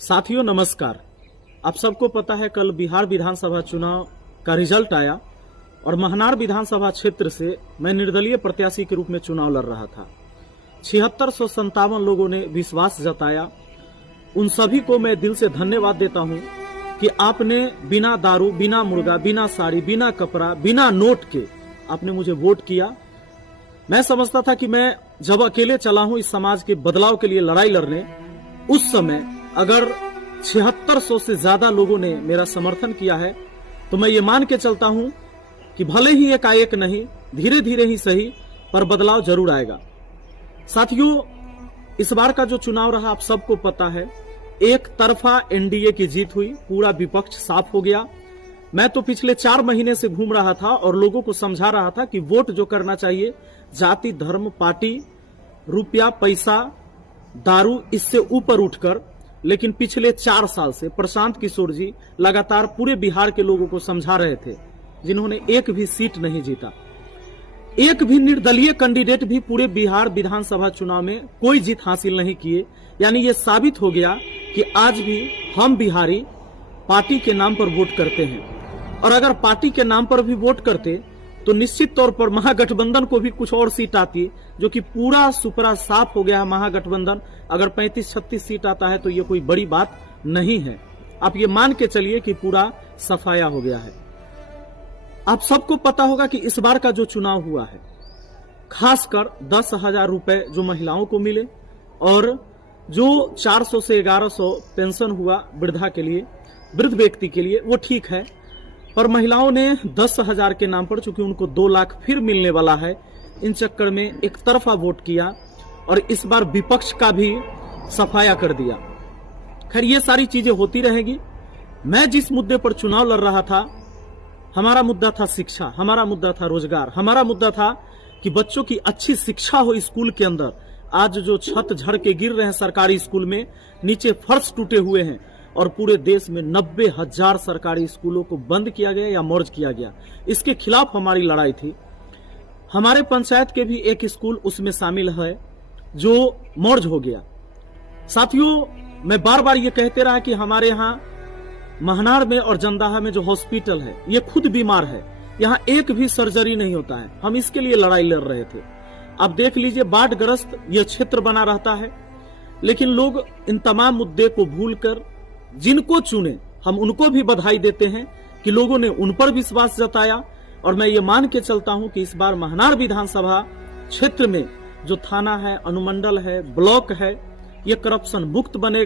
साथियों नमस्कार। आप सबको पता है कल बिहार विधानसभा चुनाव का रिजल्ट आया और महनार विधानसभा क्षेत्र से मैं निर्दलीय प्रत्याशी के रूप में चुनाव लड़ रहा था। 7657 लोगों ने विश्वास जताया। उन सभी को मैं दिल से धन्यवाद देता हूं कि आपने बिना दारू, बिना मुर्गा, बिना साड़ी, बिना कपड़ा, बिना नोट के आपने मुझे वोट किया। मैं समझता था कि मैं जब अकेले चला हूं इस समाज के बदलाव के लिए लड़ाई लड़ने, उस समय अगर 7600 से ज्यादा लोगों ने मेरा समर्थन किया है तो मैं ये मान के चलता हूं कि भले ही एकाएक नहीं, धीरे धीरे ही सही, पर बदलाव जरूर आएगा। साथियों, इस बार का जो चुनाव रहा आप सबको पता है, एक तरफा एनडीए की जीत हुई, पूरा विपक्ष साफ हो गया। मैं तो पिछले 4 महीने से घूम रहा था और लोगों को समझा रहा था कि वोट जो करना चाहिए जाति, धर्म, पार्टी, रुपया, पैसा, दारू, इससे ऊपर उठकर। लेकिन पिछले 4 साल से प्रशांत किशोर जी लगातार पूरे बिहार के लोगों को समझा रहे थे, जिन्होंने एक भी सीट नहीं जीता। एक भी निर्दलीय कैंडिडेट भी पूरे बिहार विधानसभा चुनाव में कोई जीत हासिल नहीं किए। यानी ये साबित हो गया कि आज भी हम बिहारी पार्टी के नाम पर वोट करते हैं, और अगर पार्टी के नाम पर भी वोट करते तो निश्चित तौर पर महागठबंधन को भी कुछ और सीट आती, जो कि पूरा सुपरा साफ हो गया है। महागठबंधन अगर 35-36 सीट आता है तो ये कोई बड़ी बात नहीं है। आप ये मान के चलिए कि पूरा सफाया हो गया है। आप सबको पता होगा कि इस बार का जो चुनाव हुआ है, खासकर 10,000 रुपए जो महिलाओं को मिले और जो 400 से 1100 पेंशन हुआ वृद्धा के लिए, वृद्ध व्यक्ति के लिए, वो ठीक है। पर महिलाओं ने 10,000 के नाम पर, चूंकि उनको 2 लाख फिर मिलने वाला है, इन चक्कर में एक तरफा वोट किया और इस बार विपक्ष का भी सफाया कर दिया। खैर, ये सारी चीजें होती रहेगी। मैं जिस मुद्दे पर चुनाव लड़ रहा था, हमारा मुद्दा था शिक्षा, हमारा मुद्दा था रोजगार, हमारा मुद्दा था कि बच्चों की अच्छी शिक्षा हो स्कूल के अंदर। आज जो छत झड़ के गिर रहे हैं सरकारी स्कूल में, नीचे फर्श टूटे हुए हैं, और पूरे देश में 90,000 सरकारी स्कूलों को बंद किया गया या मर्ज किया गया, इसके खिलाफ हमारी लड़ाई थी। हमारे पंचायत के भी एक स्कूल उसमें शामिल है जो मर्ज हो गया। साथियों, मैं बार बार ये कहते रहा कि हमारे यहाँ महनार में और जंदाहा में जो हॉस्पिटल है, ये खुद बीमार है, यहाँ एक भी सर्जरी नहीं होता है। हम इसके लिए लड़ाई लड़ रहे थे। अब देख लीजिए, बाढ़ग्रस्त यह क्षेत्र बना रहता है, लेकिन लोग इन तमाम मुद्दे को भूलकर जिनको चुने, हम उनको भी बधाई देते हैं कि लोगों ने उन पर विश्वास जताया। और मैं ये मान के चलता हूं कि इस बार महनार विधानसभा क्षेत्र में जो थाना है, अनुमंडल है, ब्लॉक है, ये करप्शन मुक्त बने।